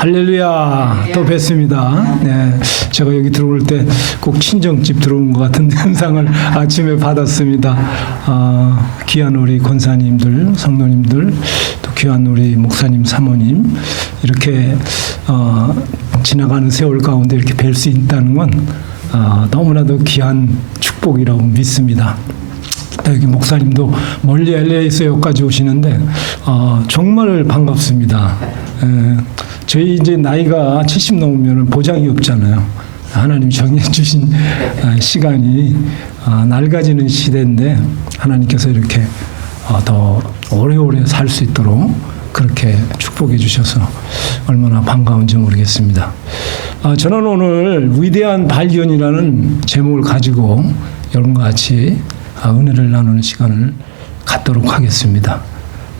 할렐루야. 또 뵙습니다. 네, 제가 여기 들어올 때 꼭 친정집 들어온 것 같은 현상을 아침에 받았습니다. 귀한 우리 권사님들, 성도님들, 또 귀한 우리 목사님, 사모님 이렇게 지나가는 세월 가운데 이렇게 뵐 수 있다는 건 너무나도 귀한 축복이라고 믿습니다. 여기 목사님도 멀리 LA에서 여기까지 오시는데 정말 반갑습니다. 저희 이제 나이가 70 넘으면 보장이 없잖아요. 하나님 정해 주신 시간이 낡아지는 시대인데 하나님께서 이렇게 더 오래오래 살 수 있도록 그렇게 축복해 주셔서 얼마나 반가운지 모르겠습니다. 저는 오늘 위대한 발견이라는 제목을 가지고 여러분과 같이 은혜를 나누는 시간을 갖도록 하겠습니다.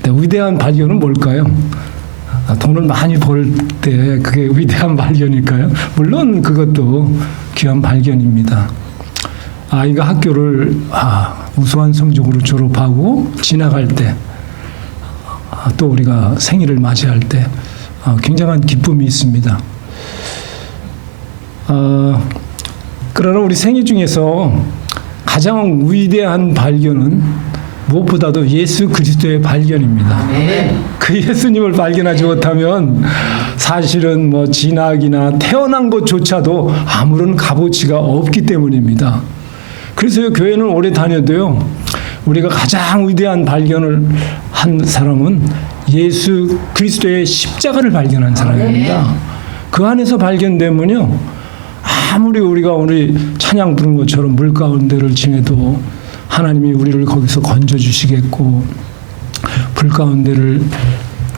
근데 위대한 발견은 뭘까요? 돈을 많이 벌 때 그게 위대한 발견일까요? 물론 그것도 귀한 발견입니다. 아이가 학교를 우수한 성적으로 졸업하고 지나갈 때, 또 우리가 생일을 맞이할 때 굉장한 기쁨이 있습니다. 그러나 우리 생일 중에서 가장 위대한 발견은 무엇보다도 예수 그리스도의 발견입니다. 그 예수님을 발견하지 못하면 사실은 뭐 진학이나 태어난 것조차도 아무런 값어치가 없기 때문입니다. 그래서 교회는 오래 다녀도요, 우리가 가장 위대한 발견을 한 사람은 예수 그리스도의 십자가를 발견한 사람입니다. 그 안에서 발견되면요, 아무리 우리가 오늘 찬양 부른 것처럼 물 가운데를 지내도 하나님이 우리를 거기서 건져주시겠고, 불 가운데를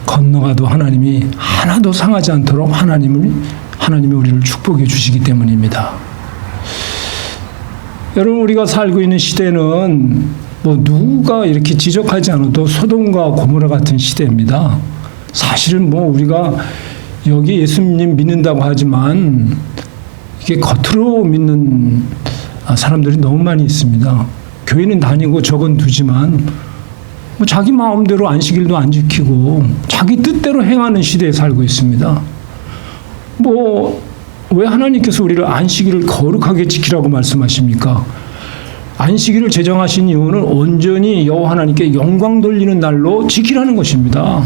건너가도 하나님이 하나도 상하지 않도록 하나님이 우리를 축복해 주시기 때문입니다. 여러분, 우리가 살고 있는 시대는 뭐 누가 이렇게 지적하지 않아도 소돔과 고모라 같은 시대입니다. 사실은 뭐 우리가 여기 예수님 믿는다고 하지만 이게 겉으로 믿는 사람들이 너무 많이 있습니다. 교회는 다니고 적은 두지만 뭐 자기 마음대로 안식일도 안 지키고 자기 뜻대로 행하는 시대에 살고 있습니다. 뭐 왜 하나님께서 우리를 안식일을 거룩하게 지키라고 말씀하십니까? 안식일을 제정하신 이유는 온전히 여호와 하나님께 영광 돌리는 날로 지키라는 것입니다.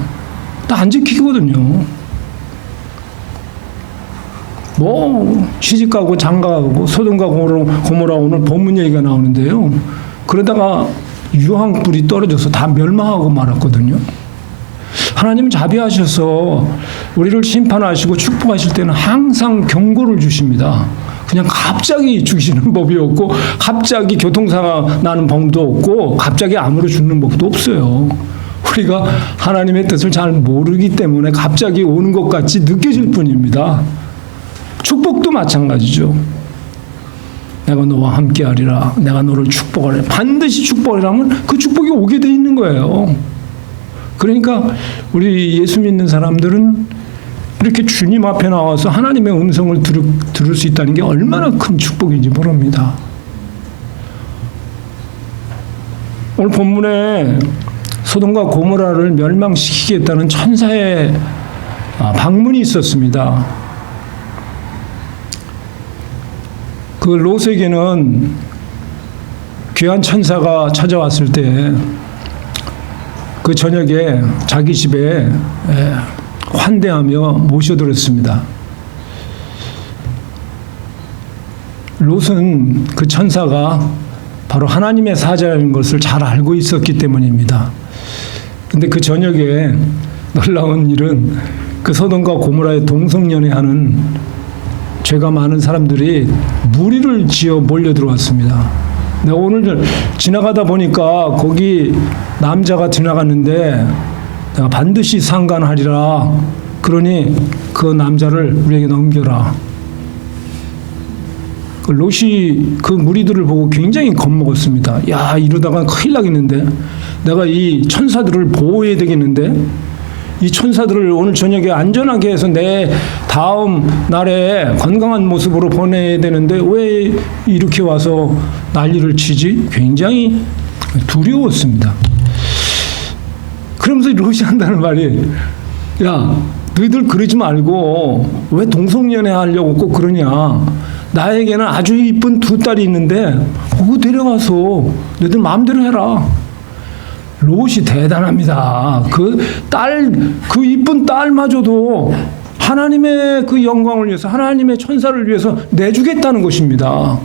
다 안 지키거든요. 뭐 시집가고 장가가고 소돔과 고모라 오늘 본문 얘기가 나오는데요. 그러다가 유황불이 떨어져서 다 멸망하고 말았거든요. 하나님은 자비하셔서 우리를 심판하시고 축복하실 때는 항상 경고를 주십니다. 그냥 갑자기 죽이시는 법이 없고 갑자기 교통사고 나는 법도 없고 갑자기 암으로 죽는 법도 없어요. 우리가 하나님의 뜻을 잘 모르기 때문에 갑자기 오는 것 같이 느껴질 뿐입니다. 축복도 마찬가지죠. 내가 너와 함께하리라. 내가 너를 축복하리라. 반드시 축복하리라면 그 축복이 오게 돼 있는 거예요. 그러니까 우리 예수 믿는 사람들은 이렇게 주님 앞에 나와서 하나님의 음성을 들을 수 있다는 게 얼마나 큰 축복인지 모릅니다. 오늘 본문에 소돔과 고모라를 멸망시키겠다는 천사의 방문이 있었습니다. 그 롯에게는 귀한 천사가 찾아왔을 때 그 저녁에 자기 집에 환대하며 모셔들었습니다. 롯은 그 천사가 바로 하나님의 사자라는 것을 잘 알고 있었기 때문입니다. 근데 그 저녁에 놀라운 일은 그 소돔과 고모라의 동성연애하는 죄가 많은 사람들이 무리를 지어 몰려 들어왔습니다. 내가 오늘 지나가다 보니까 거기 남자가 지나갔는데 내가 반드시 상관하리라. 그러니 그 남자를 우리에게 넘겨라. 그 롯이 그 무리들을 보고 굉장히 겁먹었습니다. 야, 이러다가 큰일 나겠는데, 내가 이 천사들을 보호해야 되겠는데, 이 천사들을 오늘 저녁에 안전하게 해서 내 다음 날에 건강한 모습으로 보내야 되는데 왜 이렇게 와서 난리를 치지? 굉장히 두려웠습니다. 그러면서 롯이 한다는 말이, 야, 너희들 그러지 말고 왜 동성연애 하려고 꼭 그러냐. 나에게는 아주 이쁜 두 딸이 있는데 그거 데려가서 너희들 마음대로 해라. 롯이 대단합니다. 그 이쁜 딸마저도 하나님의 그 영광을 위해서, 하나님의 천사를 위해서 내주겠다는 것입니다.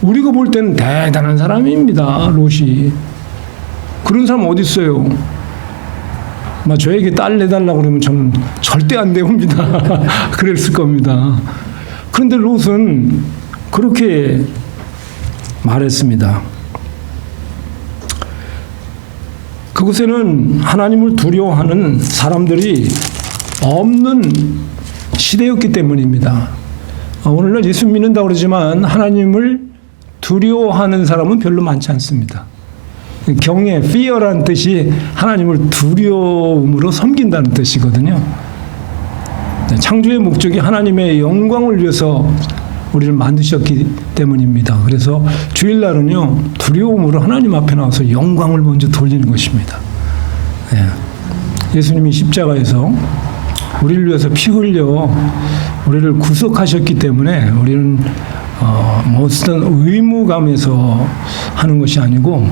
우리가 볼 때는 대단한 사람입니다. 롯이. 그런 사람 어디 있어요? 저에게 딸 내달라고 그러면 저는 절대 안 내옵니다. 그랬을 겁니다. 그런데 롯은 그렇게 말했습니다. 그곳에는 하나님을 두려워하는 사람들이 없는 시대였기 때문입니다. 오늘날 예수 믿는다고 그러지만 하나님을 두려워하는 사람은 별로 많지 않습니다. 경외, fear라는 뜻이 하나님을 두려움으로 섬긴다는 뜻이거든요. 창조의 목적이 하나님의 영광을 위해서 우리를 만드셨기 때문입니다. 그래서 주일날은요, 두려움으로 하나님 앞에 나와서 영광을 먼저 돌리는 것입니다. 예수님이 십자가에서 우리를 위해서 피 흘려 우리를 구속하셨기 때문에 우리는 무슨 의무감에서 하는 것이 아니고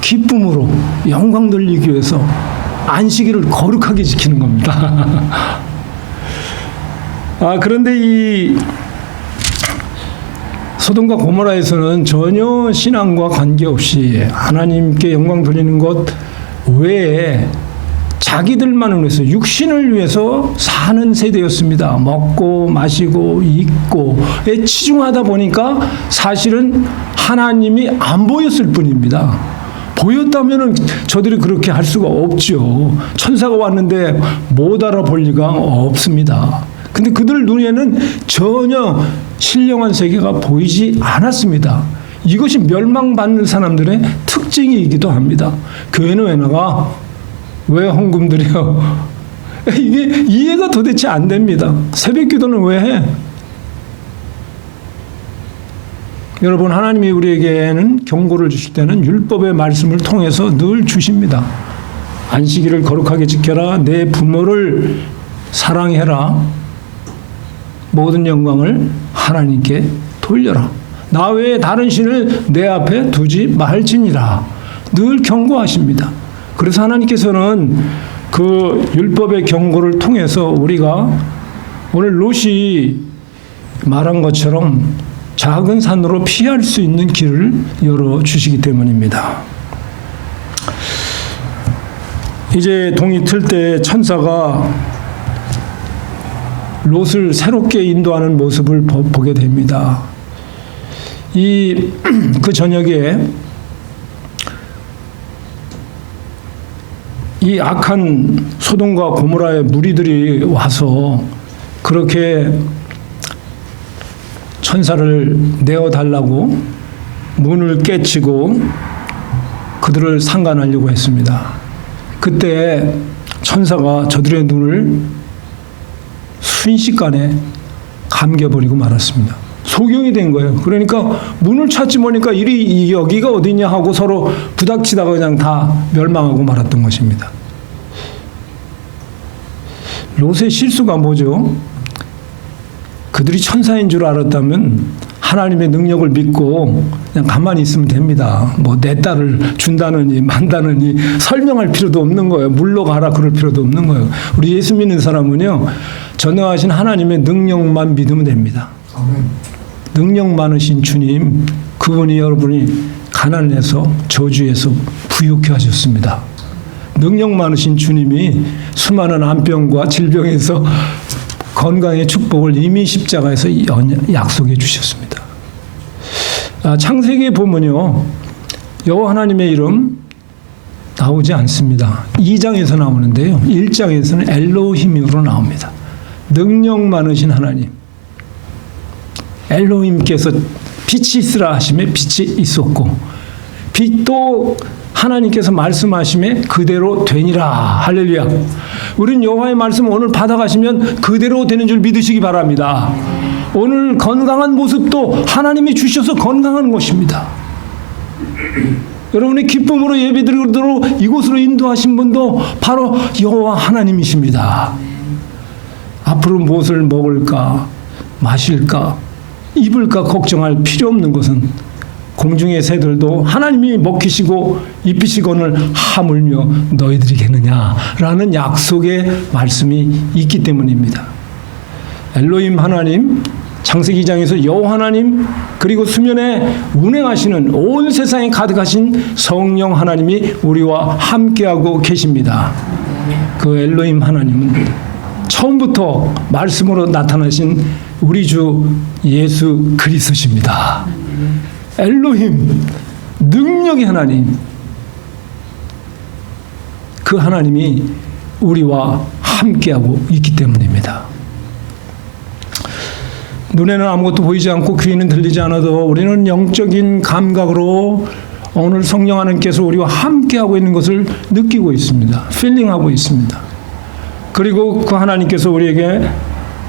기쁨으로 영광 돌리기 위해서 안식일을 거룩하게 지키는 겁니다. 그런데 이 소돔과 고모라에서는 전혀 신앙과 관계없이 하나님께 영광 돌리는 것 외에 자기들만을 위해서, 육신을 위해서 사는 세대였습니다. 먹고 마시고 입고에 치중하다 보니까 사실은 하나님이 안 보였을 뿐입니다. 보였다면 저들이 그렇게 할 수가 없죠. 천사가 왔는데 못 알아볼 리가 없습니다. 근데 그들 눈에는 전혀 신령한 세계가 보이지 않았습니다. 이것이 멸망받는 사람들의 특징이기도 합니다. 교회는 왜 나가? 왜 헌금 드려? 이게 이해가 도대체 안 됩니다. 새벽 기도는 왜 해? 여러분, 하나님이 우리에게는 경고를 주실 때는 율법의 말씀을 통해서 늘 주십니다. 안식일을 거룩하게 지켜라. 내 부모를 사랑해라. 모든 영광을 하나님께 돌려라. 나 외에 다른 신을 내 앞에 두지 말지니라. 늘 경고하십니다. 그래서 하나님께서는 그 율법의 경고를 통해서 우리가 오늘 롯이 말한 것처럼 작은 산으로 피할 수 있는 길을 열어주시기 때문입니다. 이제 동이 틀 때 천사가 롯을 새롭게 인도하는 모습을 보게 됩니다. 그 저녁에 이 악한 소돔과 고모라의 무리들이 와서 그렇게 천사를 내어달라고 문을 깨치고 그들을 상간하려고 했습니다. 그때 천사가 저들의 눈을 순식간에 감겨버리고 말았습니다. 소경이 된 거예요. 그러니까 문을 찾지 보니까 여기가 어디냐 하고 서로 부닥치다가 그냥 다 멸망하고 말았던 것입니다. 롯의 실수가 뭐죠? 그들이 천사인 줄 알았다면 하나님의 능력을 믿고 그냥 가만히 있으면 됩니다. 내 딸을 준다느니 만다느니 설명할 필요도 없는 거예요. 물러가라 그럴 필요도 없는 거예요. 우리 예수 믿는 사람은요, 전능하신 하나님의 능력만 믿으면 됩니다. 능력 많으신 주님, 그분이 여러분이 가난해서 저주해서 부유케 하셨습니다. 능력 많으신 주님이 수많은 암병과 질병에서 건강의 축복을 이미 십자가에서 약속해 주셨습니다. 창세기에 보면요, 여호와 하나님의 이름 나오지 않습니다. 2장에서 나오는데요, 1장에서는 엘로힘으로 나옵니다. 능력 많으신 하나님, 엘로힘께서 빛이 있으라 하심에 빛이 있었고, 빛도 하나님께서 말씀하심에 그대로 되니라. 할렐루야. 우린 여호와의 말씀 오늘 받아가시면 그대로 되는 줄 믿으시기 바랍니다. 오늘 건강한 모습도 하나님이 주셔서 건강한 것입니다. 여러분의 기쁨으로 예배드리도록 이곳으로 인도하신 분도 바로 여호와 하나님이십니다. 앞으로 무엇을 먹을까, 마실까, 입을까 걱정할 필요 없는 것은 공중의 새들도 하나님이 먹히시고 입히시거늘 하물며 너희들이겠느냐라는 약속의 말씀이 있기 때문입니다. 엘로힘 하나님, 창세기 2장에서 여호와 하나님, 그리고 수면에 운행하시는 온 세상에 가득하신 성령 하나님이 우리와 함께하고 계십니다. 그 엘로힘 하나님은 처음부터 말씀으로 나타나신 우리 주 예수 그리스도십니다. 엘로힘, 능력의 하나님, 그 하나님이 우리와 함께하고 있기 때문입니다. 눈에는 아무것도 보이지 않고 귀에는 들리지 않아도 우리는 영적인 감각으로 오늘 성령 하나님께서 우리와 함께하고 있는 것을 느끼고 있습니다. 필링하고 있습니다. 그리고 그 하나님께서 우리에게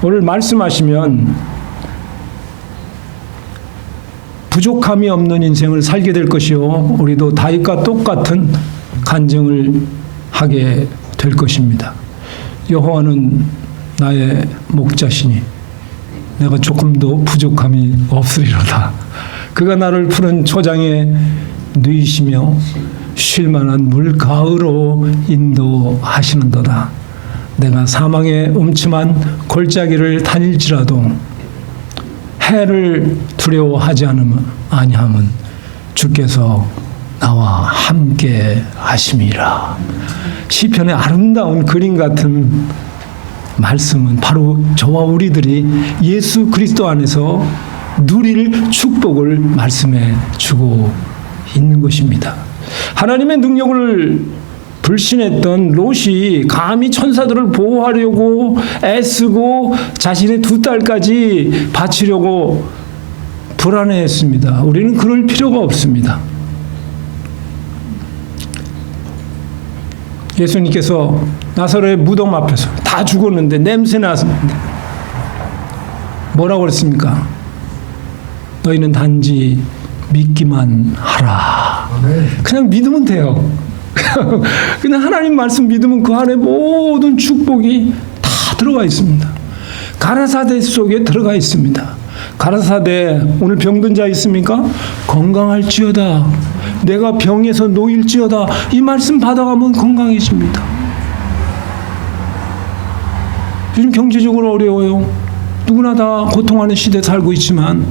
오늘 말씀하시면 부족함이 없는 인생을 살게 될 것이요, 우리도 다윗과 똑같은 간증을 하게 될 것입니다. 여호와는 나의 목자시니 내가 조금도 부족함이 없으리로다. 그가 나를 푸른 초장에 누이시며 쉴만한 물가으로 인도하시는도다. 내가 사망의 음침한 골짜기를 다닐지라도 해를 두려워하지 아니함은 주께서 나와 함께 하심이라. 시편의 아름다운 그림 같은 말씀은 바로 저와 우리들이 예수 그리스도 안에서 누릴 축복을 말씀해 주고 있는 것입니다. 하나님의 능력을 불신했던 롯이 감히 천사들을 보호하려고 애쓰고 자신의 2딸까지 바치려고 불안해했습니다. 우리는 그럴 필요가 없습니다. 예수님께서 나사로의 무덤 앞에서 다 죽었는데 냄새 났는데 뭐라고 그랬습니까? 너희는 단지 믿기만 하라. 그냥 믿으면 돼요. 그냥 하나님 말씀 믿으면 그 안에 모든 축복이 다 들어가 있습니다. 가라사대 속에 들어가 있습니다. 가라사대, 오늘 병든 자 있습니까? 건강할지어다. 내가 병에서 놓일지어다. 이 말씀 받아가면 건강해집니다. 요즘 경제적으로 어려워요. 누구나 다 고통하는 시대에 살고 있지만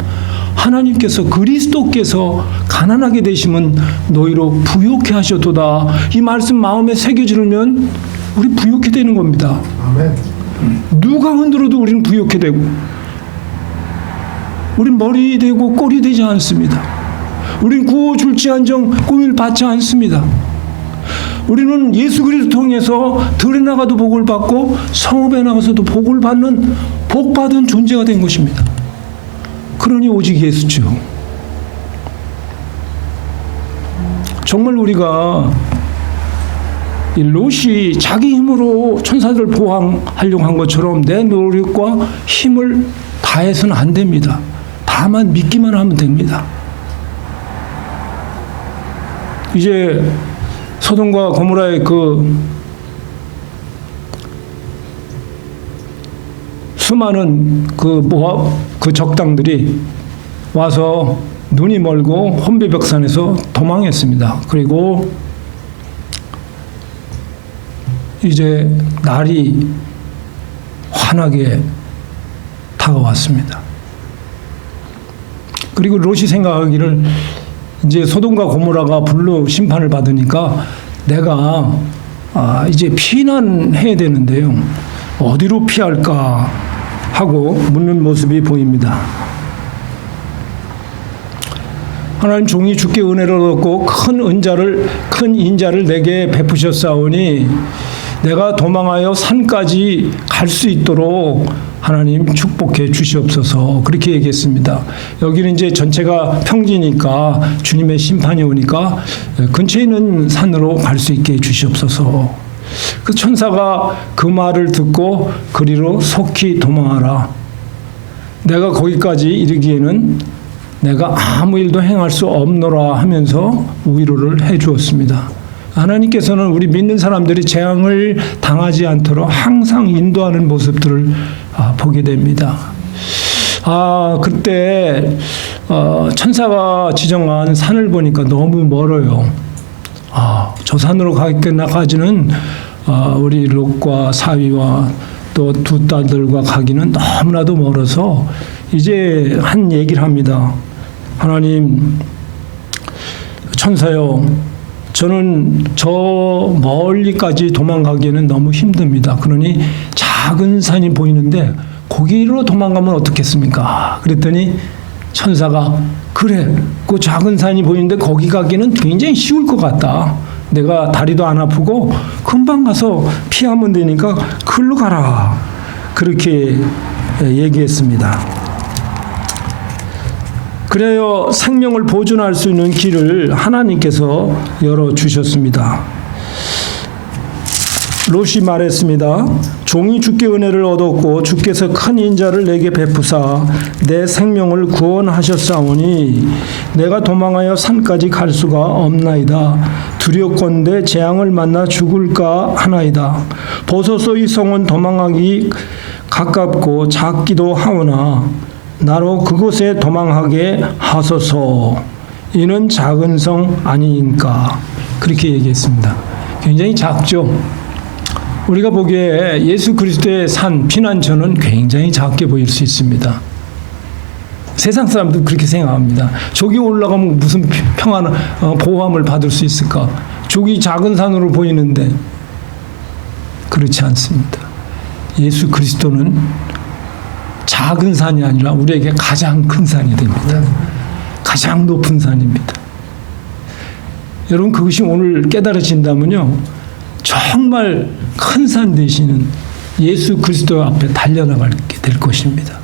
하나님께서, 그리스도께서 가난하게 되시면 너희로 부욕해 하셨도다. 이 말씀 마음에 새겨지면 우리 부욕해 되는 겁니다. 아멘. 누가 흔들어도 우리는 부욕해 되고, 우린 머리 되고 꼬리 되지 않습니다. 우린 구워줄지언정 꾸밀 받지 않습니다. 우리는 예수 그리스도 통해서 들에 나가도 복을 받고 성읍에 나가서도 복을 받는 복받은 존재가 된 것입니다. 그러니 오직 예수죠. 정말 우리가 이 롯이 자기 힘으로 천사들을 보호하려고 한 것처럼 내 노력과 힘을 다해서는 안 됩니다. 다만 믿기만 하면 됩니다. 이제 소돔과 고모라의 그 수많은 그 적당들이 와서 눈이 멀고 혼비백산에서 도망했습니다. 그리고 이제 날이 환하게 다가왔습니다. 그리고 롯이 생각하기를 이제 소돔과 고모라가 불로 심판을 받으니까 내가 이제 피난해야 되는데요. 어디로 피할까 하고 묻는 모습이 보입니다. 하나님 종이 주께 은혜를 얻고 큰 인자를 내게 베푸셨사오니 내가 도망하여 산까지 갈 수 있도록 하나님 축복해 주시옵소서. 그렇게 얘기했습니다. 여기는 이제 전체가 평지니까 주님의 심판이 오니까 근처에 있는 산으로 갈 수 있게 해 주시옵소서. 그 천사가 그 말을 듣고 그리로 속히 도망하라. 내가 거기까지 이르기에는 내가 아무 일도 행할 수 없노라 하면서 위로를 해 주었습니다. 하나님께서는 우리 믿는 사람들이 재앙을 당하지 않도록 항상 인도하는 모습들을 보게 됩니다. 그때 천사가 지정한 산을 보니까 너무 멀어요. 저 산으로 가기는 우리 롯과 사위와 또 두 딸들과 가기는 너무나도 멀어서 이제 한 얘기를 합니다. 하나님, 천사요, 저는 저 멀리까지 도망가기에는 너무 힘듭니다. 그러니 작은 산이 보이는데 거기로 도망가면 어떻겠습니까? 그랬더니 천사가 그래, 그 작은 산이 보이는데 거기 가기는 굉장히 쉬울 것 같다. 내가 다리도 안 아프고 금방 가서 피하면 되니까 그걸로 가라. 그렇게 얘기했습니다. 그래요, 생명을 보존할 수 있는 길을 하나님께서 열어주셨습니다. 롯이 말했습니다. 종이 주께 은혜를 얻었고 주께서 큰 인자를 내게 베푸사 내 생명을 구원하셨사오니 내가 도망하여 산까지 갈 수가 없나이다. 두렵건대 재앙을 만나 죽을까 하나이다. 보소서 이 성은 도망하기 가깝고 작기도 하오나 나로 그곳에 도망하게 하소서. 이는 작은 성 아니인가. 그렇게 얘기했습니다. 굉장히 작죠. 우리가 보기에 예수 그리스도의 산 피난처는 굉장히 작게 보일 수 있습니다. 세상 사람도 그렇게 생각합니다. 저기 올라가면 무슨 평안, 보호함을 받을 수 있을까? 저기 작은 산으로 보이는데 그렇지 않습니다. 예수 그리스도는 작은 산이 아니라 우리에게 가장 큰 산이 됩니다. 가장 높은 산입니다. 여러분, 그것이 오늘 깨달아진다면요, 정말 큰 산 되시는 예수 그리스도 앞에 달려나가게 될 것입니다.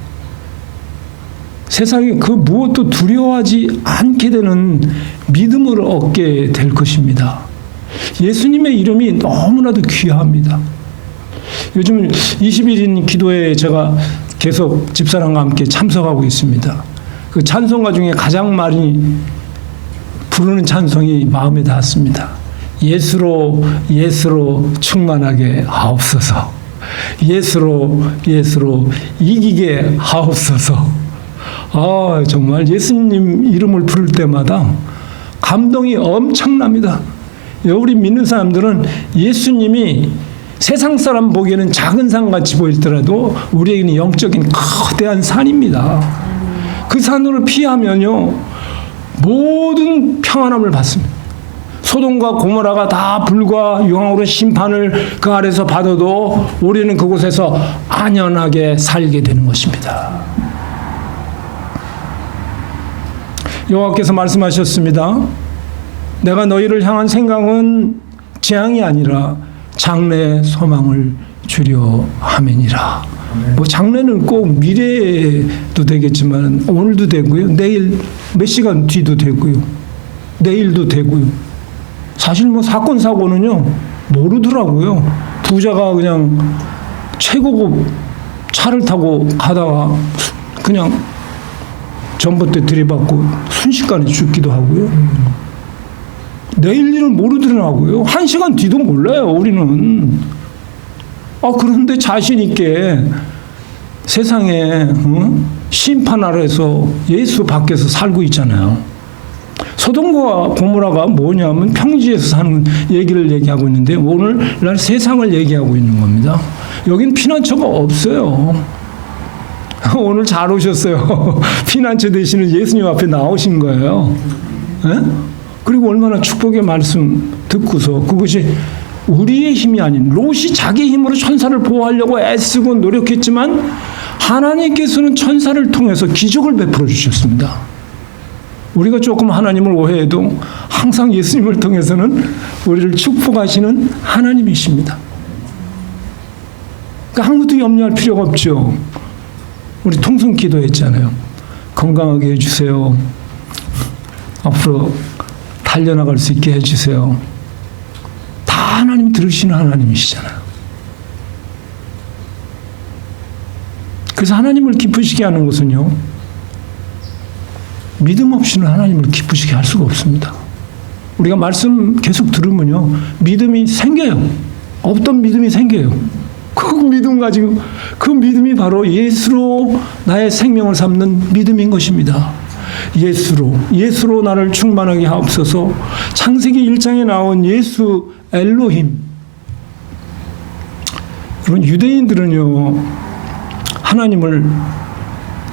세상에 그 무엇도 두려워하지 않게 되는 믿음을 얻게 될 것입니다. 예수님의 이름이 너무나도 귀합니다. 요즘 20일인 기도회에 제가 계속 집사람과 함께 참석하고 있습니다. 그 찬송가 중에 가장 많이 부르는 찬송이 마음에 닿았습니다. 예수로 충만하게 하옵소서. 예수로 이기게 하옵소서. 정말 예수님 이름을 부를 때마다 감동이 엄청납니다. 우리 믿는 사람들은 예수님이 세상 사람 보기에는 작은 산같이 보일더라도 우리에게는 영적인 거대한 산입니다. 그 산으로 피하면요, 모든 평안함을 받습니다. 소돔과 고모라가 다 불과 유황으로 심판을 그 아래서 받아도 우리는 그곳에서 안연하게 살게 되는 것입니다. 여호와께서 말씀하셨습니다. 내가 너희를 향한 생각은 재앙이 아니라 장래의 소망을 주려 함이니라. 장래는 꼭 미래도 되겠지만 오늘도 되고요, 내일 몇 시간 뒤도 되고요, 내일도 되고요. 사실 사건 사고는요 모르더라고요. 부자가 그냥 최고급 차를 타고 가다가 그냥 전봇대 들이받고 순식간에 죽기도 하고요. 내일 일은 모르더라고요. 1시간 뒤도 몰라요, 우리는. 그런데 자신 있게 세상에 심판 아래서 예수 밖에서 살고 있잖아요. 소돔과 고모라가 뭐냐면 평지에서 사는 얘기를 얘기하고 있는데 오늘날 세상을 얘기하고 있는 겁니다. 여긴 피난처가 없어요. 오늘 잘 오셨어요. 피난처 되시는 예수님 앞에 나오신 거예요. 네? 그리고 얼마나 축복의 말씀 듣고서 그것이 우리의 힘이 아닌 롯이 자기 힘으로 천사를 보호하려고 애쓰고 노력했지만 하나님께서는 천사를 통해서 기적을 베풀어 주셨습니다. 우리가 조금 하나님을 오해해도 항상 예수님을 통해서는 우리를 축복하시는 하나님이십니다. 그러니까 아무도 염려할 필요가 없죠. 우리 통성 기도했잖아요. 건강하게 해주세요. 앞으로 달려나갈 수 있게 해주세요. 다 하나님 들으시는 하나님이시잖아요. 그래서 하나님을 기쁘시게 하는 것은요, 믿음 없이는 하나님을 기쁘시게 할 수가 없습니다. 우리가 말씀 계속 들으면요, 믿음이 생겨요. 없던 믿음이 생겨요. 그 믿음 가지고, 그 믿음이 바로 예수로 나의 생명을 삼는 믿음인 것입니다. 예수로 나를 충만하게 하옵소서. 창세기 1장에 나온 예수 엘로힘. 여러분, 유대인들은요, 하나님을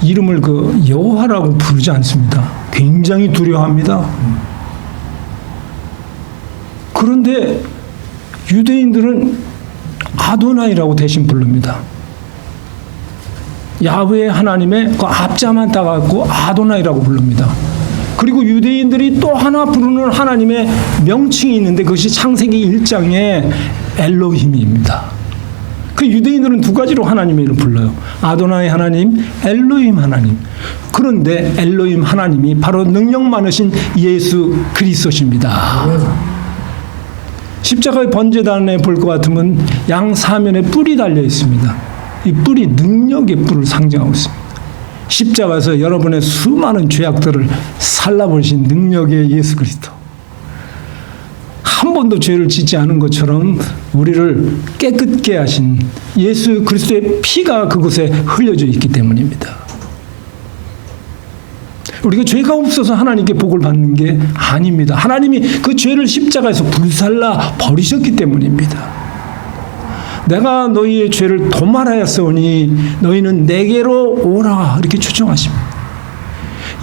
이름을 그 여호와라고 부르지 않습니다. 굉장히 두려워합니다. 그런데 유대인들은 아도나이라고 대신 부릅니다. 야훼 하나님의 그 앞자만 따갖고 아도나이라고 부릅니다. 그리고 유대인들이 또 하나 부르는 하나님의 명칭이 있는데 그것이 창세기 1장의 엘로힘입니다. 그 유대인들은 두 가지로 하나님의 이름을 불러요. 아도나이 하나님, 엘로힘 하나님. 그런데 엘로힘 하나님이 바로 능력 많으신 예수 그리스도십니다. 십자가의 번제단에 볼 것 같으면 양 사면에 뿔이 달려 있습니다. 이 뿔이 능력의 뿔을 상징하고 있습니다. 십자가에서 여러분의 수많은 죄악들을 살라버리신 능력의 예수 그리스도. 한 번도 죄를 짓지 않은 것처럼 우리를 깨끗게 하신 예수 그리스도의 피가 그곳에 흘려져 있기 때문입니다. 우리가 죄가 없어서 하나님께 복을 받는 게 아닙니다. 하나님이 그 죄를 십자가에서 불살라 버리셨기 때문입니다. 내가 너희의 죄를 도말하였으니 너희는 내게로 오라, 이렇게 초청하십니다.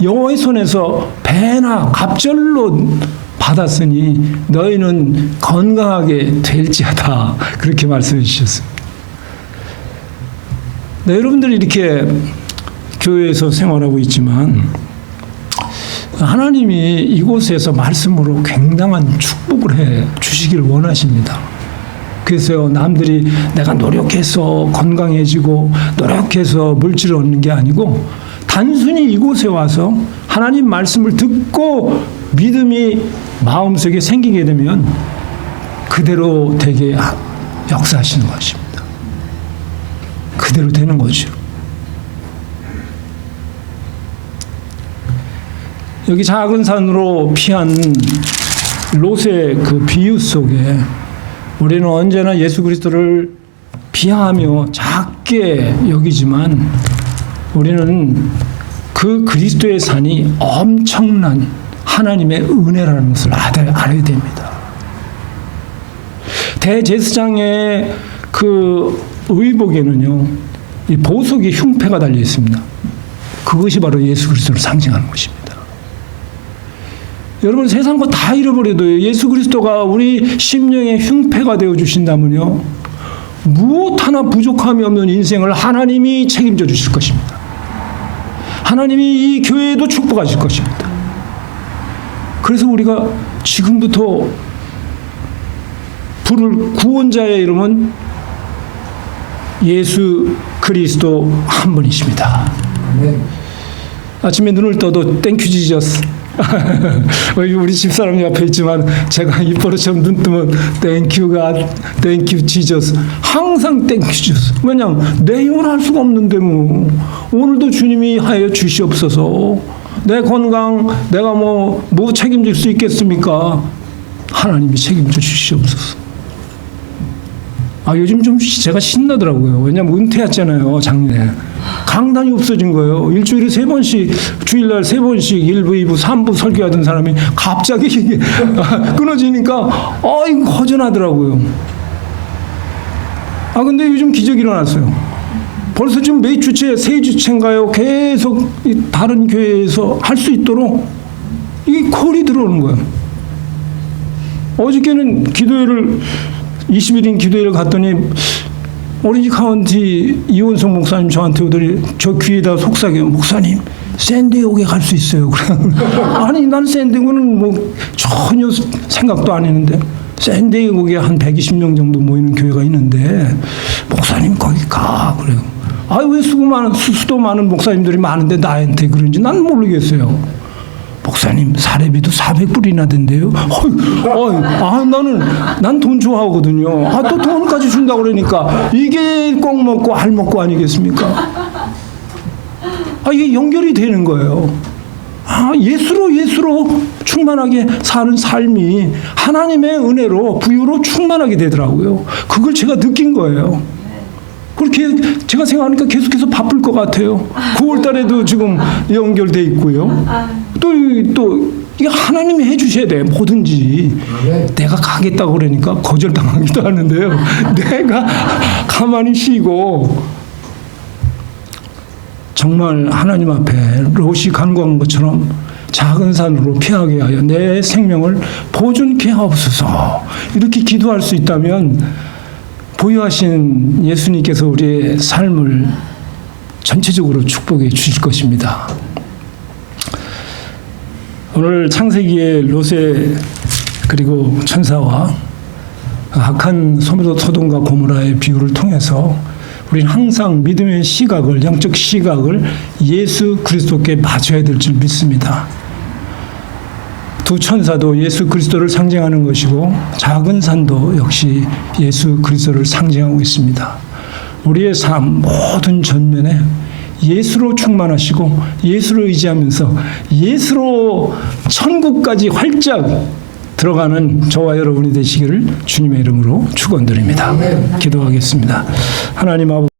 여호와의 손에서 배나 갑절로 받았으니 너희는 건강하게 될지어다, 그렇게 말씀해 주셨습니다. 네, 여러분들이 이렇게 교회에서 생활하고 있지만 하나님이 이곳에서 말씀으로 굉장한 축복을 해 주시기를 원하십니다. 그래서 남들이 내가 노력해서 건강해지고 노력해서 물질을 얻는 게 아니고 단순히 이곳에 와서 하나님 말씀을 듣고 믿음이 마음속에 생기게 되면 그대로 되게 역사하시는 것입니다. 그대로 되는 거죠. 여기 작은 산으로 피한 롯의 그 비유 속에 우리는 언제나 예수 그리스도를 비하하며 작게 여기지만 우리는 그 그리스도의 산이 엄청난 하나님의 은혜라는 것을 알아야 됩니다. 대제사장의 그 의복에는요, 이 보석의 흉패가 달려 있습니다. 그것이 바로 예수 그리스도를 상징하는 것입니다. 여러분, 세상 거 다 잃어버려도 예수 그리스도가 우리 심령의 흉패가 되어 주신다면요, 무엇 하나 부족함이 없는 인생을 하나님이 책임져 주실 것입니다. 하나님이 이 교회에도 축복하실 것입니다. 그래서 우리가 지금부터 부를 구원자의 이름은 예수 그리스도 한 분이십니다. 아침에 눈을 떠도 땡큐 지저스. 우리 집사람이 옆에 있지만 제가 입버릇처럼 눈 뜨면 땡큐 갓, 땡큐 지저스, 항상 땡큐 지저스. 왜냐하면 내 힘을 할 수가 없는데 뭐 오늘도 주님이 하여 주시옵소서. 내 건강 내가 뭐 책임질 수 있겠습니까? 하나님이 책임져 주시옵소서. 요즘 좀 제가 신나더라고요. 왜냐면 은퇴했잖아요, 작년에. 강단이 없어진 거예요. 일주일에 3번씩, 주일날 3번씩 1부, 2부, 3부 설교하던 사람이 갑자기 이게 끊어지니까 이거 허전하더라고요. 근데 요즘 기적이 일어났어요. 벌써 지금 매 주째, 세 주째인가요? 계속 다른 교회에서 할 수 있도록 이게 콜이 들어오는 거예요. 어저께는 기도회를 20일인 기도회를 갔더니 오렌지 카운티 이원성 목사님 저한테 오더니 저 귀에다 속삭여요. 목사님, 샌디에고에 갈 수 있어요. 아니, 난 샌디에고는 뭐 전혀 생각도 안 했는데 샌디에고에 한 120명 정도 모이는 교회가 있는데 목사님 거기 가. 그래요. 왜 수도 많은 목사님들이 많은데 나한테 그런지 난 모르겠어요. 목사님, 사례비도 400불이나 된대요. 난 돈 좋아하거든요. 또 돈까지 준다고 그러니까 이게 꼭 먹고 알 먹고 아니겠습니까? 이게 연결이 되는 거예요. 예수로 충만하게 사는 삶이 하나님의 은혜로 부유로 충만하게 되더라고요. 그걸 제가 느낀 거예요. 그렇게 제가 생각하니까 계속해서 바쁠 것 같아요. 9월 달에도 지금 연결돼 있고요. 또 이게 하나님이 해주셔야 돼. 뭐든지. 내가 가겠다고 그러니까 거절당하기도 하는데요. 내가 가만히 쉬고 정말 하나님 앞에 롯이 간구한 것처럼 작은 산으로 피하게 하여 내 생명을 보존케 하옵소서. 이렇게 기도할 수 있다면 보유하신 예수님께서 우리의 삶을 전체적으로 축복해 주실 것입니다. 오늘 창세기의 롯의 그리고 천사와 악한 소돔과 고모라의 비유를 통해서 우리는 항상 믿음의 시각을, 영적 시각을 예수 그리스도께 맞춰야 될 줄 믿습니다. 두 천사도 예수 그리스도를 상징하는 것이고 작은 산도 역시 예수 그리스도를 상징하고 있습니다. 우리의 삶 모든 전면에 예수로 충만하시고 예수를 의지하면서 예수로 천국까지 활짝 들어가는 저와 여러분이 되시기를 주님의 이름으로 축원드립니다. 기도하겠습니다. 하나님 아버지